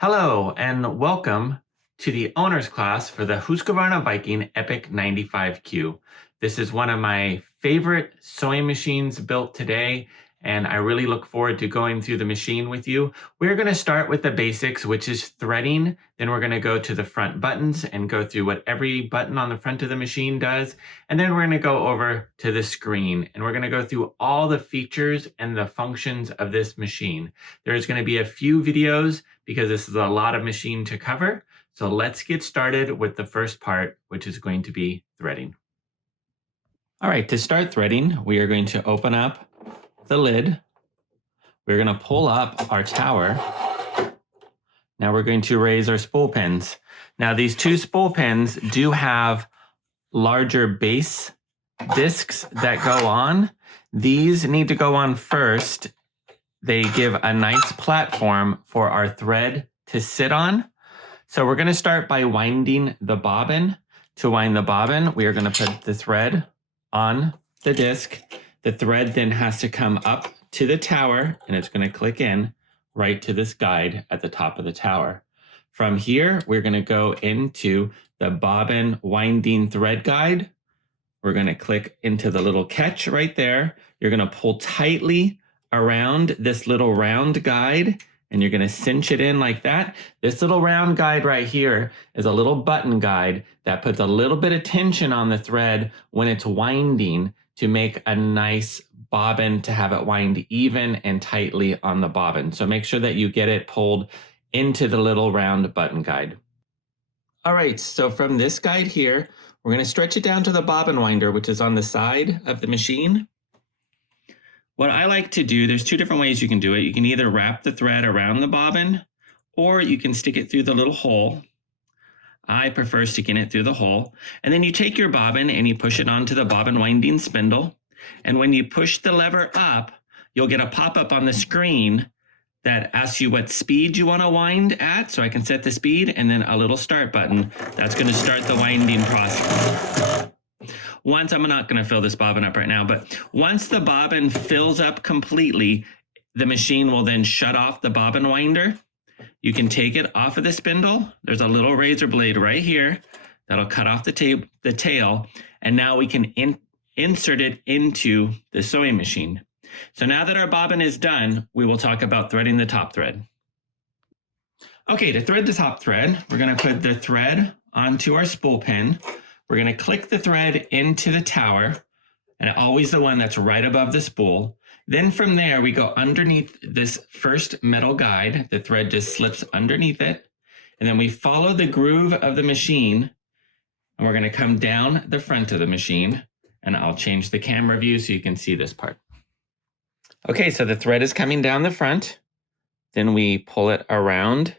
Hello and welcome to the owner's class for the Husqvarna Viking Epic 95Q. This is one of my favorite sewing machines built today, and I really look forward to going through the machine with you. We're going to start with the basics, which is threading. Then we're going to go to the front buttons and go through what every button on the front of the machine does. And then we're going to go over to the screen, and we're going to go through all the features and the functions of this machine. There's going to be a few videos because this is a lot of machine to cover. So let's get started with the first part, which is going to be threading. All right, to start threading, we are going to open up the lid. We're going to pull up our tower. Now we're going to raise our spool pins. Now these two spool pins do have larger base discs that go on. These need to go on first. They give a nice platform for our thread to sit on. So we're going to start by winding the bobbin. To wind the bobbin, we are going to put the thread on the disc. The thread then has to come up to the tower, and it's going to click in right to this guide at the top of the tower. From here, we're going to go into the bobbin winding thread guide. We're going to click into the little catch right there. You're going to pull tightly around this little round guide, and you're going to cinch it in like that. This little round guide right here is a little button guide that puts a little bit of tension on the thread when it's winding to make a nice bobbin, to have it wind even and tightly on the bobbin. So make sure that you get it pulled into the little round button guide. All right, so from this guide here, we're going to stretch it down to the bobbin winder, which is on the side of the machine. What I like to do, there's two different ways you can do it. You can either wrap the thread around the bobbin, or you can stick it through the little hole. I prefer sticking it through the hole. And then you take your bobbin and you push it onto the bobbin winding spindle. And when you push the lever up, you'll get a pop-up on the screen that asks you what speed you want to wind at. So I can set the speed, and then a little start button. That's going to start the winding process. I'm not going to fill this bobbin up right now, but once the bobbin fills up completely, the machine will then shut off the bobbin winder. You can take it off of the spindle. There's a little razor blade right here that'll cut off the tail, and now we can insert it into the sewing machine. So now that our bobbin is done, we will talk about threading the top thread. Okay, to thread the top thread, we're going to put the thread onto our spool pin. We're going to click the thread into the tower, and always the one that's right above the spool. Then from there, we go underneath this first metal guide. The thread just slips underneath it. And then we follow the groove of the machine, and we're going to come down the front of the machine. And I'll change the camera view so you can see this part. Okay, so the thread is coming down the front. Then we pull it around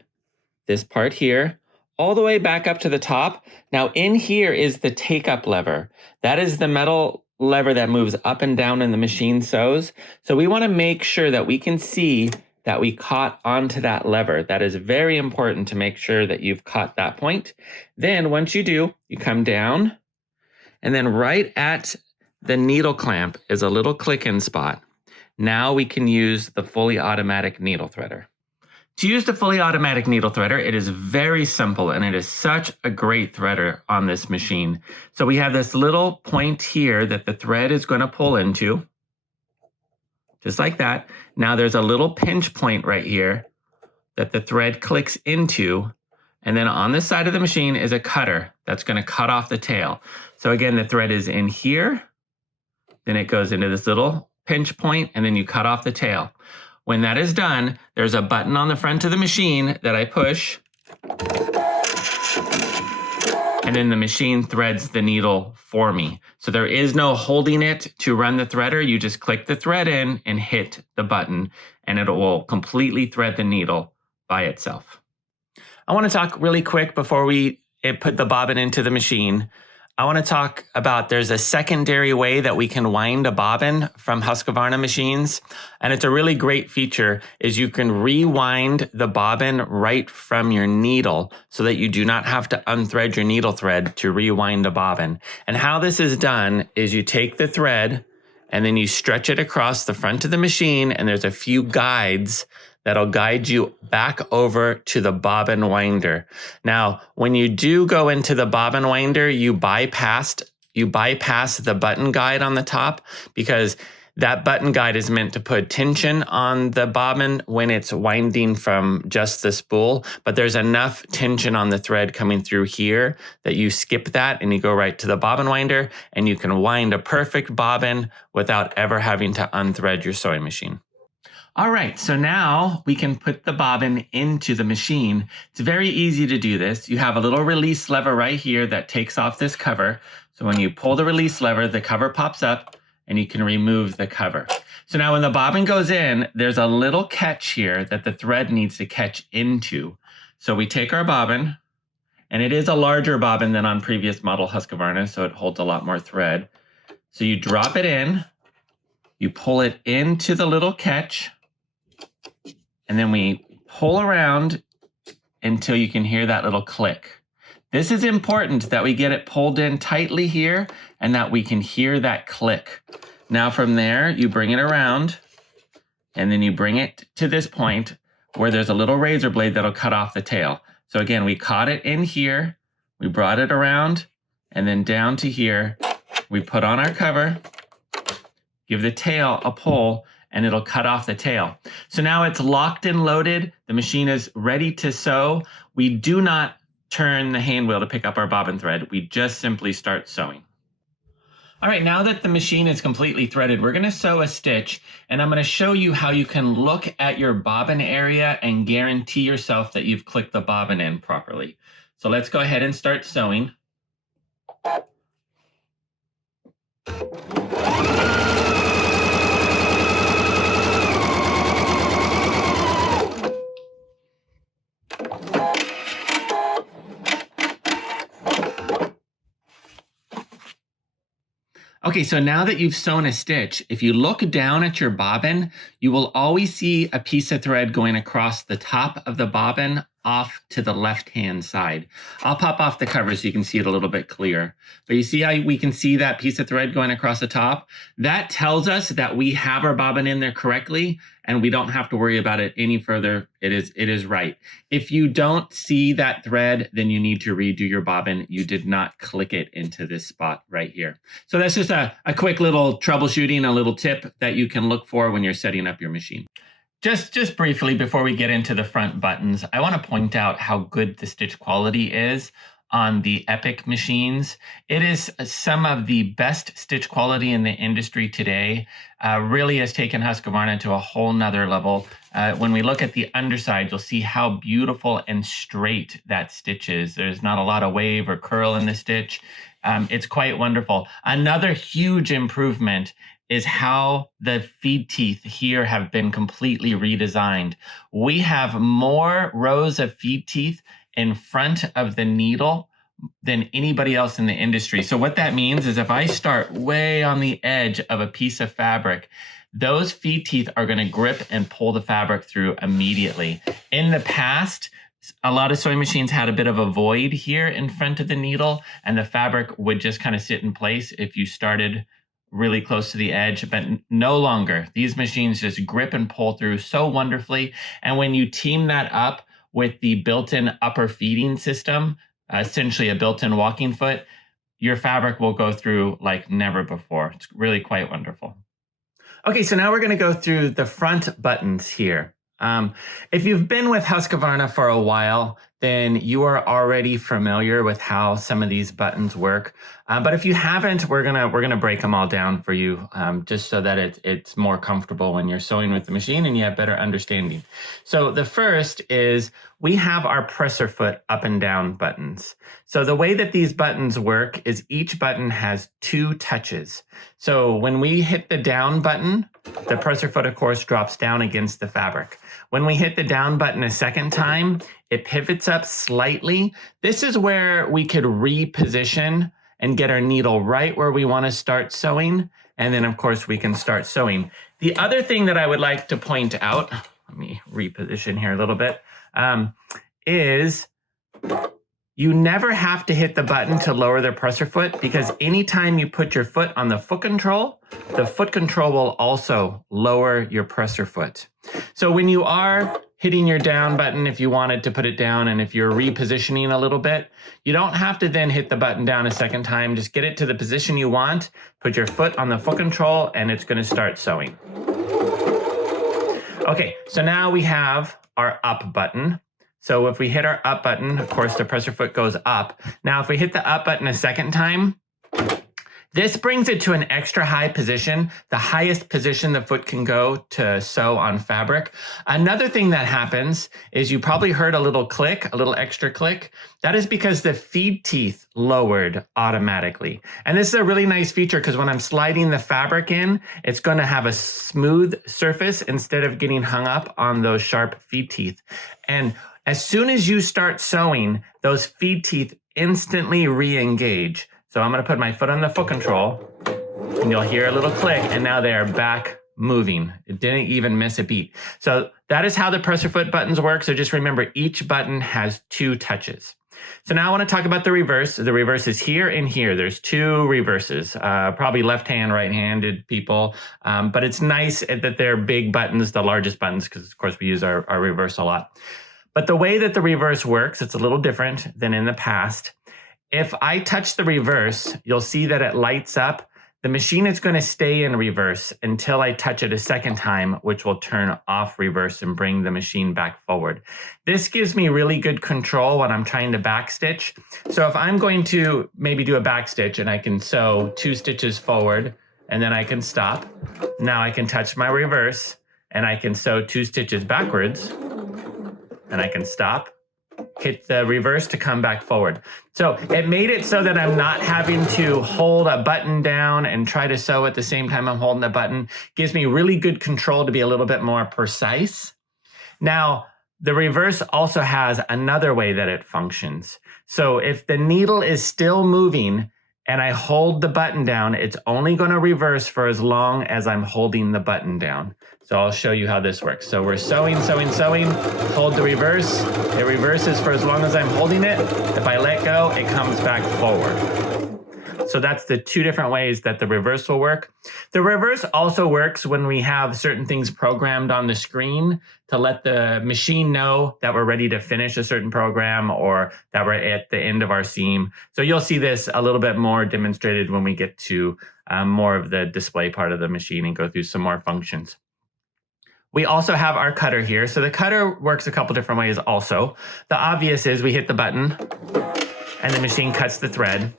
this part here, all the way back up to the top. Now in here is the take-up lever. That is the metal lever that moves up and down in the machine sews. So we want to make sure that we can see that we caught onto that lever. That is very important to make sure that you've caught that point. Then once you do, you come down, and then right at the needle clamp is a little click-in spot. Now we can use the fully automatic needle threader. To use the fully automatic needle threader, it is very simple, and it is such a great threader on this machine. So we have this little point here that the thread is going to pull into, just like that. Now there's a little pinch point right here that the thread clicks into, and then on this side of the machine is a cutter that's going to cut off the tail. So again, the thread is in here, then it goes into this little pinch point, and then you cut off the tail. When that is done, there's a button on the front of the machine that I push, and then the machine threads the needle for me. So there is no holding it to run the threader. You just click the thread in and hit the button, and it will completely thread the needle by itself. I want to talk really quick before we put the bobbin into the machine. I want to talk about, there's a secondary way that we can wind a bobbin from Husqvarna machines. And it's a really great feature, is you can rewind the bobbin right from your needle so that you do not have to unthread your needle thread to rewind a bobbin. And how this is done is you take the thread and then you stretch it across the front of the machine, and there's a few guides that'll guide you back over to the bobbin winder. Now, when you do go into the bobbin winder, you bypass the button guide on the top, because that button guide is meant to put tension on the bobbin when it's winding from just the spool, but there's enough tension on the thread coming through here that you skip that and you go right to the bobbin winder, and you can wind a perfect bobbin without ever having to unthread your sewing machine. All right, so now we can put the bobbin into the machine. It's very easy to do this. You have a little release lever right here that takes off this cover. So when you pull the release lever, the cover pops up and you can remove the cover. So now when the bobbin goes in, there's a little catch here that the thread needs to catch into. So we take our bobbin, and it is a larger bobbin than on previous model Husqvarna, so it holds a lot more thread. So you drop it in, you pull it into the little catch, and then we pull around until you can hear that little click. This is important that we get it pulled in tightly here and that we can hear that click. Now from there, you bring it around, and then you bring it to this point where there's a little razor blade that'll cut off the tail. So again, we caught it in here, we brought it around, and then down to here, we put on our cover, give the tail a pull, and it'll cut off the tail. So now it's locked and loaded. The machine is ready to sew. We do not turn the hand wheel to pick up our bobbin thread. We just simply start sewing. All right, now that the machine is completely threaded, we're gonna sew a stitch, and I'm gonna show you how you can look at your bobbin area and guarantee yourself that you've clicked the bobbin in properly. So let's go ahead and start sewing. Okay, so now that you've sewn a stitch, if you look down at your bobbin, you will always see a piece of thread going across the top of the bobbin off to the left-hand side. I'll pop off the cover so you can see it a little bit clearer. But you see how we can see that piece of thread going across the top? That tells us that we have our bobbin in there correctly, and we don't have to worry about it any further. It is right. If you don't see that thread, then you need to redo your bobbin. You did not click it into this spot right here. So that's just a quick little troubleshooting, a little tip that you can look for when you're setting up your machine. Just briefly before we get into the front buttons, I want to point out how good the stitch quality is on the Epic machines. It is some of the best stitch quality in the industry today. Really has taken Husqvarna to a whole nother level. When we look at the underside, you'll see how beautiful and straight that stitch is. There's not a lot of wave or curl in the stitch. It's quite wonderful. Another huge improvement is how the feed teeth here have been completely redesigned. We have more rows of feed teeth in front of the needle than anybody else in the industry. So what that means is if I start way on the edge of a piece of fabric, those feed teeth are going to grip and pull the fabric through immediately. In the past, a lot of sewing machines had a bit of a void here in front of the needle, and the fabric would just kind of sit in place if you started really close to the edge, but no longer. These machines just grip and pull through so wonderfully. And when you team that up with the built-in upper feeding system, essentially a built-in walking foot, your fabric will go through like never before. It's really quite wonderful. Okay, so now we're going to go through the front buttons here. If you've been with Husqvarna for a while, then you are already familiar with how some of these buttons work. But if you haven't, we're gonna break them all down for you, just so that it's more comfortable when you're sewing with the machine and you have better understanding. So the first is we have our presser foot up and down buttons. So the way that these buttons work is each button has 2 touches. So when we hit the down button, the presser foot, of course, drops down against the fabric. When we hit the down button a second time, it pivots up slightly. This is where we could reposition and get our needle right where we want to start sewing. And then, of course, we can start sewing. The other thing that I would like to point out, let me reposition here a little bit, is You never have to hit the button to lower the presser foot, because anytime you put your foot on the foot control will also lower your presser foot. So when you are hitting your down button, if you wanted to put it down, and if you're repositioning a little bit, you don't have to then hit the button down a second time. Just get it to the position you want, put your foot on the foot control, and it's going to start sewing. Okay, so now we have our up button. So if we hit our up button, of course, the presser foot goes up. Now, if we hit the up button a second time, this brings it to an extra high position, the highest position the foot can go to sew on fabric. Another thing that happens is you probably heard a little click, a little extra click. That is because the feed teeth lowered automatically. And this is a really nice feature because when I'm sliding the fabric in, it's going to have a smooth surface instead of getting hung up on those sharp feed teeth. And as soon as you start sewing, those feed teeth instantly re-engage. So I'm going to put my foot on the foot control, and you'll hear a little click, and now they are back moving. It didn't even miss a beat. So that is how the presser foot buttons work. So just remember, each button has 2 touches. So now I want to talk about the reverse. The reverse is here and here. There's 2 reverses, probably left-hand, right-handed people. But it's nice that they're big buttons, the largest buttons, because of course we use our reverse a lot. But the way that the reverse works, it's a little different than in the past. If I touch the reverse, you'll see that it lights up. The machine is going to stay in reverse until I touch it a second time, which will turn off reverse and bring the machine back forward. This gives me really good control when I'm trying to backstitch. So if I'm going to maybe do a backstitch and I can sew 2 stitches forward and then I can stop. Now I can touch my reverse and I can sew 2 stitches backwards and I can stop, hit the reverse to come back forward. So it made it so that I'm not having to hold a button down and try to sew at the same time I'm holding the button. Gives me really good control to be a little bit more precise. Now, the reverse also has another way that it functions. So if the needle is still moving and I hold the button down, it's only going to reverse for as long as I'm holding the button down. So I'll show you how this works. So we're sewing, hold the reverse. It reverses for as long as I'm holding it. If I let go, it comes back forward. So that's the 2 different ways that the reverse will work. The reverse also works when we have certain things programmed on the screen to let the machine know that we're ready to finish a certain program or that we're at the end of our seam. So you'll see this a little bit more demonstrated when we get to more of the display part of the machine and go through some more functions. We also have our cutter here. So the cutter works a couple different ways also. The obvious is we hit the button and the machine cuts the thread.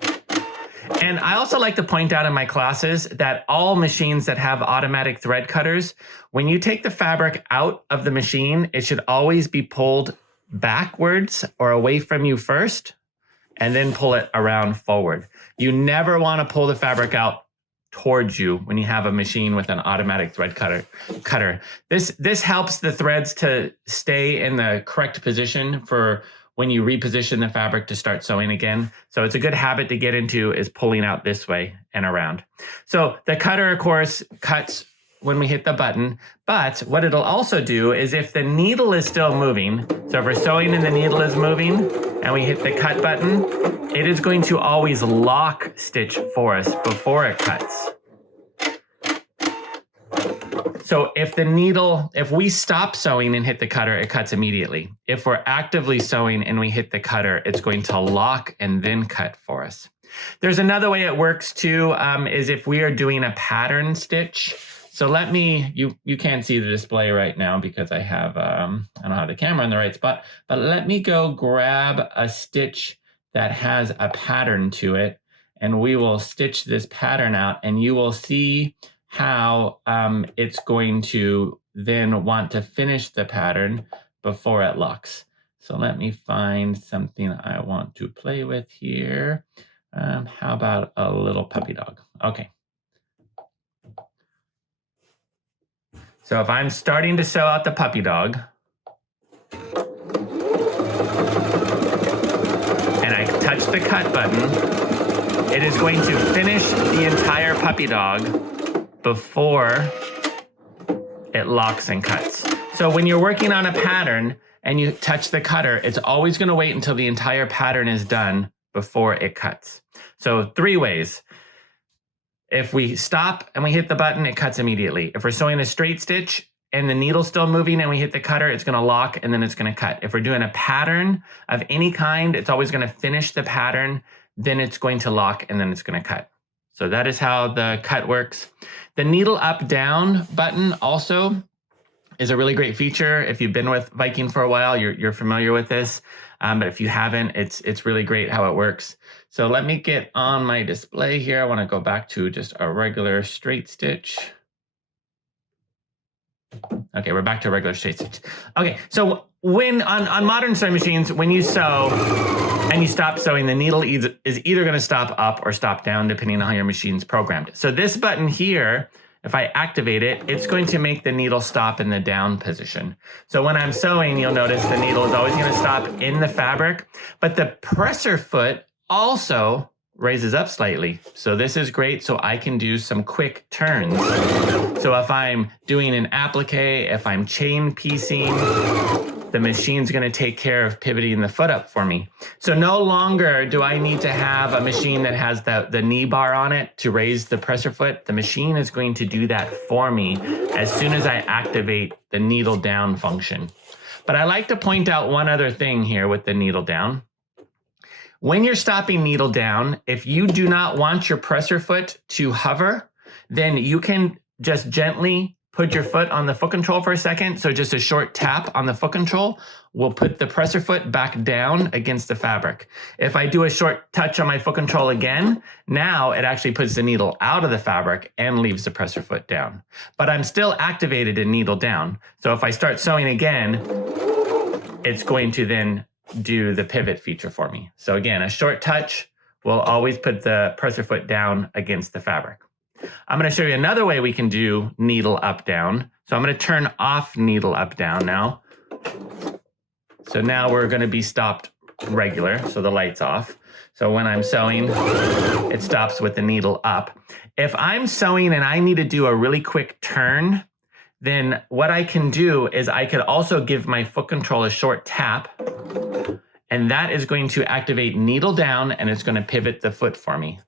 And I also like to point out in my classes that all machines that have automatic thread cutters, when you take the fabric out of the machine, it should always be pulled backwards or away from you first, and then pull it around forward. You never want to pull the fabric out towards you when you have a machine with an automatic thread cutter. This helps the threads to stay in the correct position for when you reposition the fabric to start sewing again. So it's a good habit to get into, is pulling out this way and around. So the cutter, of course, cuts when we hit the button, but what it'll also do is if the needle is still moving, so if we're sewing and the needle is moving and we hit the cut button, it is going to always lock stitch for us before it cuts. So if we stop sewing and hit the cutter, it cuts immediately. If we're actively sewing and we hit the cutter, it's going to lock and then cut for us. There's another way it works too, is if we are doing a pattern stitch. So you can't see the display right now because I don't have the camera in the right spot, but let me go grab a stitch that has a pattern to it, and we will stitch this pattern out, and you will see how it's going to then want to finish the pattern before it locks. So let me find something I want to play with here. How about a little puppy dog? Okay. So if I'm starting to sew out the puppy dog, and I touch the cut button, it is going to finish the entire puppy dog before it locks and cuts. So when you're working on a pattern, and you touch the cutter, it's always going to wait until the entire pattern is done before it cuts. So 3 ways. If we stop and we hit the button, it cuts immediately. If we're sewing a straight stitch and the needle's still moving and we hit the cutter, it's going to lock and then it's going to cut. If we're doing a pattern of any kind, it's always going to finish the pattern, then it's going to lock and then it's going to cut. So that is how the cut works. The needle up down button also is a really great feature. If you've been with Viking for a while, you're familiar with this. But if you haven't, it's really great how it works. So let me get on my display here. I want to go back to just a regular straight stitch. Okay, we're back to a regular straight stitch. Okay, so when on modern sewing machines, when you sew and you stop sewing, the needle is either going to stop up or stop down, depending on how your machine's programmed. So this button here, if I activate it, it's going to make the needle stop in the down position. So when I'm sewing, you'll notice the needle is always going to stop in the fabric, but the presser foot also raises up slightly. So this is great, so I can do some quick turns. So if I'm doing an applique, if I'm chain piecing, the machine's going to take care of pivoting the foot up for me. So no longer do I need to have a machine that has the knee bar on it to raise the presser foot. The machine is going to do that for me as soon as I activate the needle down function. But I like to point out one other thing here with the needle down. When you're stopping needle down, if you do not want your presser foot to hover, then you can just gently put your foot on the foot control for a second. So just a short tap on the foot control will put the presser foot back down against the fabric. If I do a short touch on my foot control again, now it actually puts the needle out of the fabric and leaves the presser foot down. But I'm still activated in needle down. So if I start sewing again, it's going to then do the pivot feature for me. So again, a short touch will always put the presser foot down against the fabric. I'm going to show you another way we can do needle up down. So I'm going to turn off needle up down now. So now we're going to be stopped regular, so the light's off. So when I'm sewing, it stops with the needle up. If I'm sewing and I need to do a really quick turn, then what I can do is I could also give my foot control a short tap, and that is going to activate needle down and it's going to pivot the foot for me,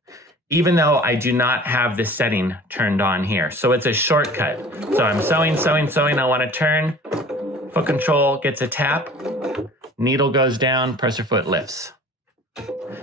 even though I do not have this setting turned on here. So it's a shortcut. So I'm sewing, I want to turn, foot control gets a tap, needle goes down, presser foot lifts.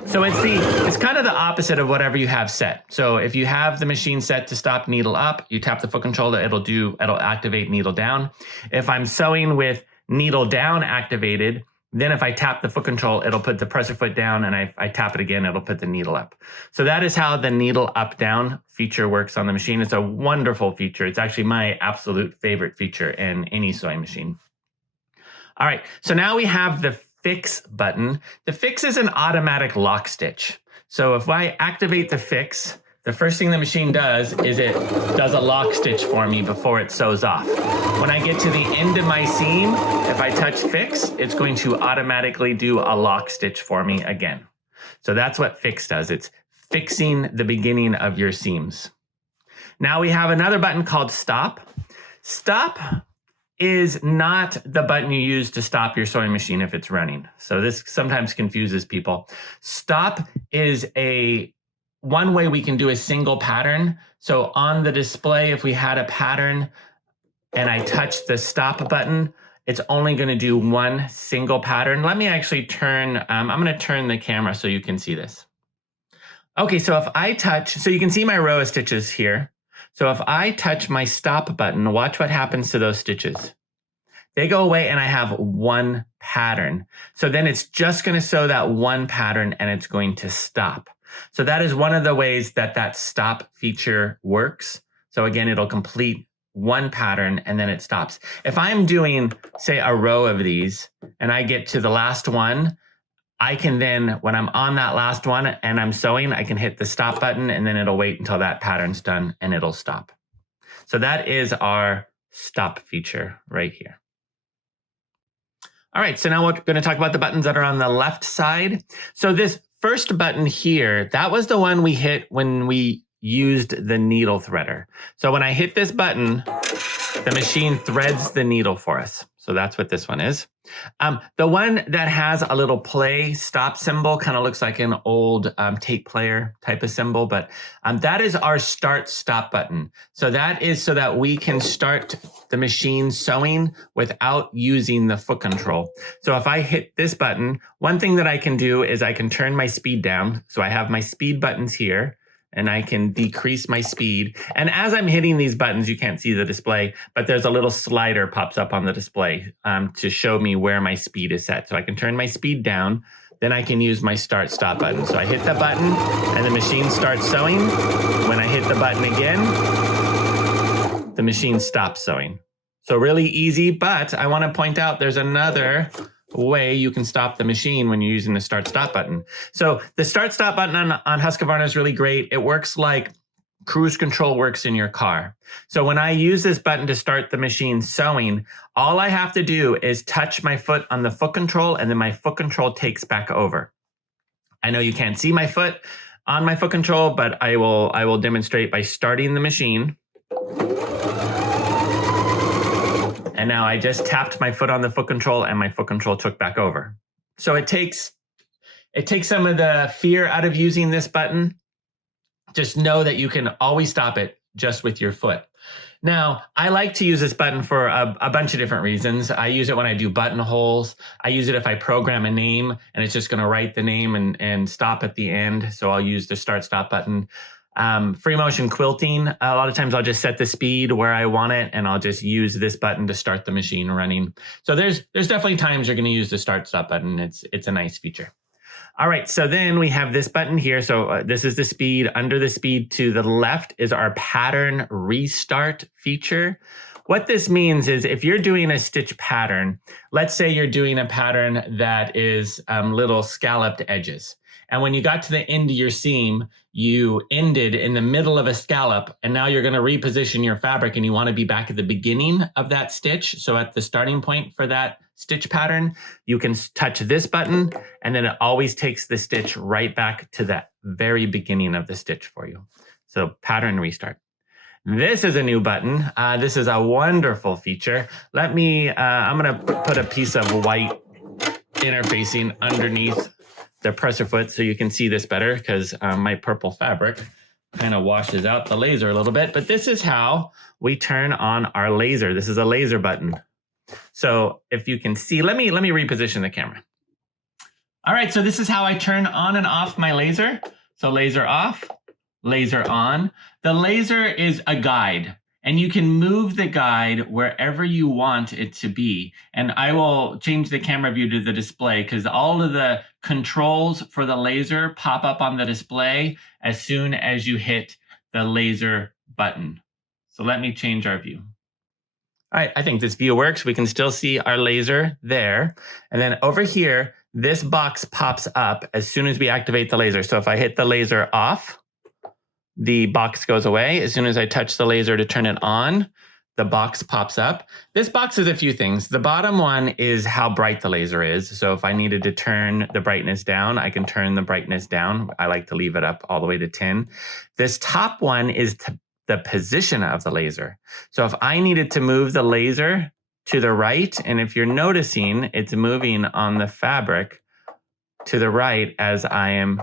So it's kind of the opposite of whatever you have set. So if you have the machine set to stop needle up, you tap the foot control, it'll activate needle down. If I'm sewing with needle down activated, then if I tap the foot control, it'll put the presser foot down, and I tap it again, it'll put the needle up. So that is how the needle up down feature works on the machine. It's a wonderful feature. It's actually my absolute favorite feature in any sewing machine. All right, so now we have the fix button. The fix is an automatic lock stitch. So if I activate the fix, the first thing the machine does is it does a lock stitch for me before it sews off. When I get to the end of my seam, if I touch fix, it's going to automatically do a lock stitch for me again. So that's what fix does. It's fixing the beginning of your seams. Now we have another button called stop. Stop is not the button you use to stop your sewing machine if it's running. So this sometimes confuses people. Stop is one way we can do a single pattern. So on the display, if we had a pattern and I touch the stop button, it's only going to do one single pattern. Let me actually turn, I'm going to turn the camera so you can see this. Okay, so if I touch, so you can see my row of stitches here. So if I touch my stop button, watch what happens to those stitches. They go away and I have one pattern. So then it's just going to sew that one pattern and it's going to stop. So that is one of the ways that stop feature works. So again, it'll complete one pattern and then it stops. If I'm doing, say, a row of these and I get to the last one, I can then, when I'm on that last one and I'm sewing, I can hit the stop button and then it'll wait until that pattern's done and it'll stop. So that is our stop feature right here. All right, so now we're going to talk about the buttons that are on the left side. So this first button here, that was the one we hit when we used the needle threader. So when I hit this button, the machine threads the needle for us. So that's what this one is. The one that has a little play stop symbol kind of looks like an old tape player type of symbol, but that is our start stop button. So that is so that we can start the machine sewing without using the foot control. So if I hit this button, one thing that I can do is I can turn my speed down. So I have my speed buttons here, and I can decrease my speed. And as I'm hitting these buttons, you can't see the display, but there's a little slider pops up on the display to show me where my speed is set. So I can turn my speed down, then I can use my start stop button. So I hit the button and the machine starts sewing. When I hit the button again, the machine stops sewing. So really easy, but I want to point out there's another way you can stop the machine when you're using the start stop button. So the start stop button on Husqvarna is really great. It works like cruise control works in your car. So when I use this button to start the machine sewing, all I have to do is touch my foot on the foot control, and then my foot control takes back over. I know you can't see my foot on my foot control, but I will demonstrate by starting the machine. And now I just tapped my foot on the foot control and my foot control took back over. So it takes some of the fear out of using this button. Just know that you can always stop it just with your foot. Now, I like to use this button for a bunch of different reasons. I use it when I do buttonholes. I use it if I program a name and it's just going to write the name and stop at the end. So I'll use the start stop button. Free motion quilting, a lot of times I'll just set the speed where I want it and I'll just use this button to start the machine running. So there's definitely times you're going to use the start stop button. It's a nice feature. All right, so then we have this button here. So this is the speed. Under the speed to the left is our pattern restart feature. What this means is if you're doing a stitch pattern, let's say you're doing a pattern that is little scalloped edges. And when you got to the end of your seam, you ended in the middle of a scallop, and now you're going to reposition your fabric and you want to be back at the beginning of that stitch. So at the starting point for that stitch pattern, you can touch this button and then it always takes the stitch right back to the very beginning of the stitch for you. So pattern restart. This is a new button. This is a wonderful feature. I'm going to put a piece of white interfacing underneath the presser foot so you can see this better, because my purple fabric kind of washes out the laser a little bit. But this is how we turn on our laser. This is a laser button. So if you can see, let me reposition the camera. All right, so this is how I turn on and off my laser. So laser off, laser on. The laser is a guide, and you can move the guide wherever you want it to be. And I will change the camera view to the display because all of the controls for the laser pop up on the display as soon as you hit the laser button. So let me change our view. All right, I think this view works. We can still see our laser there. And then over here, this box pops up as soon as we activate the laser. So if I hit the laser off, the box goes away. As soon as I touch the laser to turn it on, the box pops up. This box is a few things. The bottom one is how bright the laser is. So if I needed to turn the brightness down, I can turn the brightness down. I like to leave it up all the way to 10. This top one is the position of the laser. So if I needed to move the laser to the right, and if you're noticing, it's moving on the fabric to the right as I am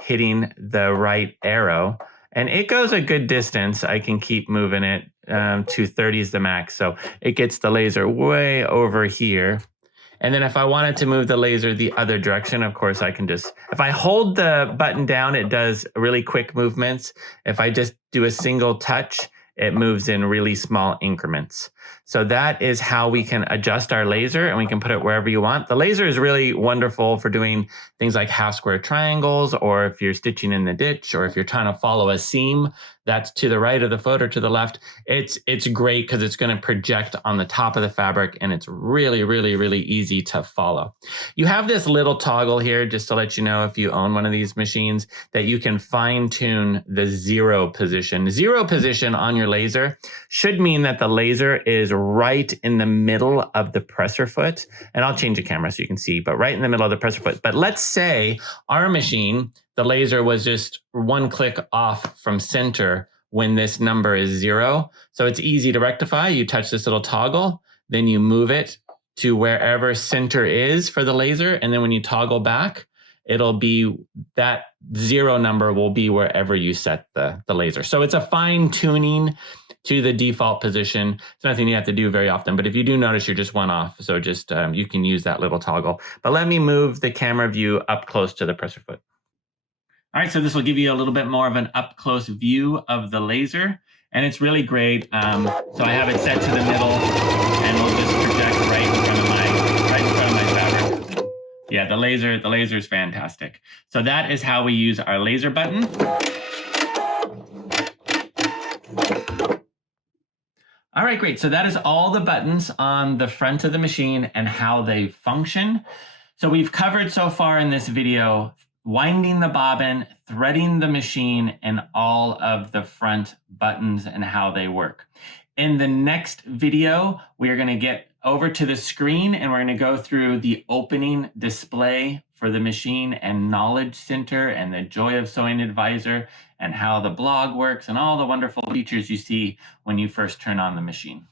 hitting the right arrow. And it goes a good distance. I can keep moving it. 230 is the max. So it gets the laser way over here. And then if I wanted to move the laser the other direction, of course, I can just, if I hold the button down, it does really quick movements. If I just do a single touch, it moves in really small increments. So that is how we can adjust our laser, and we can put it wherever you want. The laser is really wonderful for doing things like half square triangles, or if you're stitching in the ditch, or if you're trying to follow a seam that's to the right of the foot or to the left. It's great because it's going to project on the top of the fabric, and it's really, really, really easy to follow. You have this little toggle here, just to let you know if you own one of these machines, that you can fine tune the zero position. Zero position on your laser should mean that the laser is right in the middle of the presser foot. And I'll change the camera so you can see, but right in the middle of the presser foot. But let's say our machine, the laser was just one click off from center when this number is 0. So it's easy to rectify. You touch this little toggle, then you move it to wherever center is for the laser. And then when you toggle back, it'll be that 0 number will be wherever you set the laser. So it's a fine tuning to the default position. It's nothing you have to do very often, but if you do notice, you're just one off. So just you can use that little toggle. But let me move the camera view up close to the presser foot. All right, so this will give you a little bit more of an up close view of the laser, and it's really great. So I have it set to the middle, and we'll just project right in front of my fabric. Yeah, the laser is fantastic. So that is how we use our laser button. All right, great. So that is all the buttons on the front of the machine and how they function. So we've covered so far in this video winding the bobbin, threading the machine, and all of the front buttons and how they work. In the next video, we are going to get over to the screen and we're going to go through the opening display for the machine and Knowledge Center and the Joy of Sewing Advisor and how the blog works and all the wonderful features you see when you first turn on the machine.